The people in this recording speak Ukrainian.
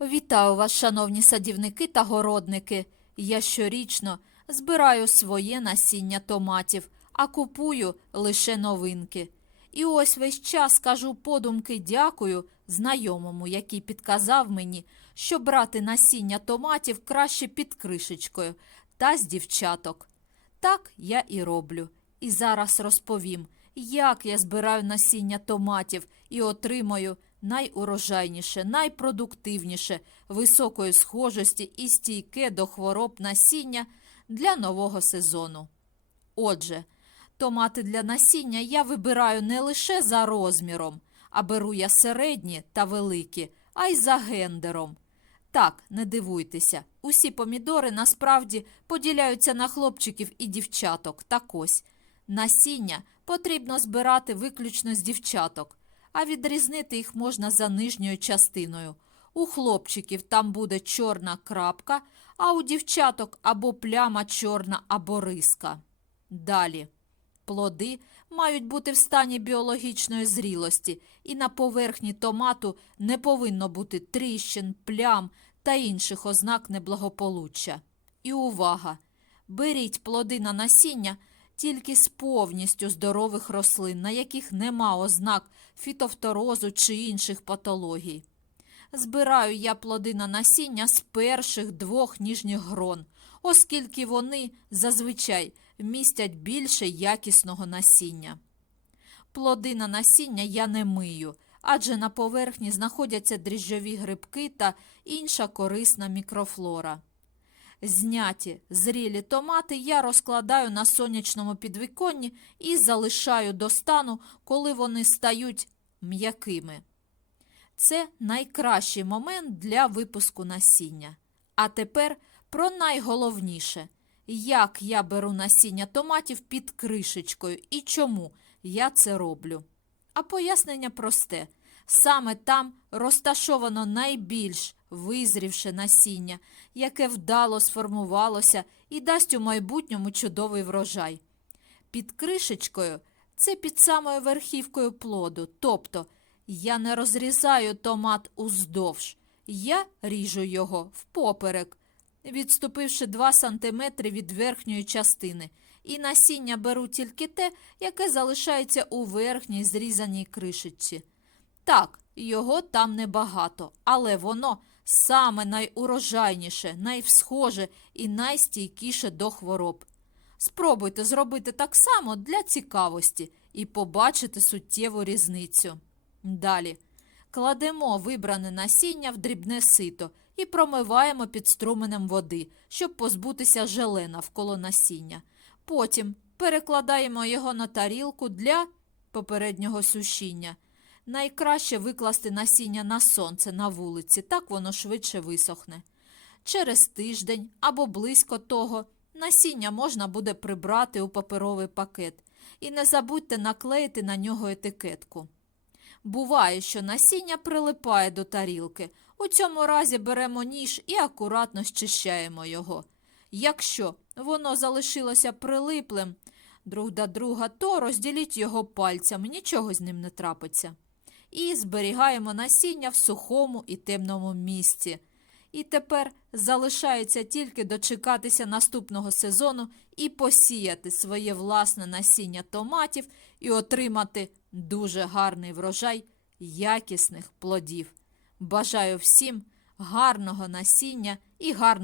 Вітаю вас, шановні садівники та городники. Я щорічно збираю своє насіння томатів, а купую лише новинки. І ось весь час кажу подумки дякую знайомому, який підказав мені, що брати насіння томатів краще під кришечкою та з дівчаток. Так я і роблю. І зараз розповім, як я збираю насіння томатів і отримаю найурожайніше, найпродуктивніше, високої схожості і стійке до хвороб насіння для нового сезону. Отже, томати для насіння я вибираю не лише за розміром, а беру я середні та великі, а й за гендером. Так, не дивуйтеся, усі помідори насправді поділяються на хлопчиків і дівчаток. Так ось, насіння потрібно збирати виключно з дівчаток, а відрізнити їх можна за нижньою частиною. У хлопчиків там буде чорна крапка, а у дівчаток або пляма чорна, або риска. Далі. Плоди мають бути в стані біологічної зрілості, і на поверхні томату не повинно бути тріщин, плям та інших ознак неблагополуччя. І увага! Беріть плоди на насіння тільки з повністю здорових рослин, на яких нема ознак фітофторозу чи інших патологій. Збираю я плоди на насіння з перших двох ніжніх грон, оскільки вони зазвичай містять більше якісного насіння. Плоди на насіння я не мию, адже на поверхні знаходяться дріжджові грибки та інша корисна мікрофлора. Зняті зрілі томати я розкладаю на сонячному підвіконні і залишаю до стану, коли вони стають м'якими. Це найкращий момент для випуску насіння. А тепер про найголовніше, як я беру насіння томатів під кришечкою і чому я це роблю. А пояснення просте. Саме там розташовано найбільш визрівше насіння, яке вдало сформувалося і дасть у майбутньому чудовий врожай. Під кришечкою це під самою верхівкою плоду, тобто я не розрізаю томат уздовж, я ріжу його впоперек, відступивши 2 см від верхньої частини, і насіння беру тільки те, яке залишається у верхній зрізаній кришечці. Так, його там небагато, але воно саме найурожайніше, найвсхоже і найстійкіше до хвороб. Спробуйте зробити так само для цікавості і побачите суттєву різницю. Далі кладемо вибране насіння в дрібне сито і промиваємо під струменем води, щоб позбутися желе навколо насіння. Потім перекладаємо його на тарілку для попереднього сушіння. Найкраще викласти насіння на сонце на вулиці, так воно швидше висохне. Через тиждень або близько того насіння можна буде прибрати у паперовий пакет. І не забудьте наклеїти на нього етикетку. Буває, що насіння прилипає до тарілки. У цьому разі беремо ніж і акуратно щищаємо його. Якщо воно залишилося прилиплим друг до друга, то розділіть його пальцями, нічого з ним не трапиться. І зберігаємо насіння в сухому і темному місці. І тепер залишається тільки дочекатися наступного сезону і посіяти своє власне насіння томатів і отримати дуже гарний врожай якісних плодів. Бажаю всім гарного насіння і гарних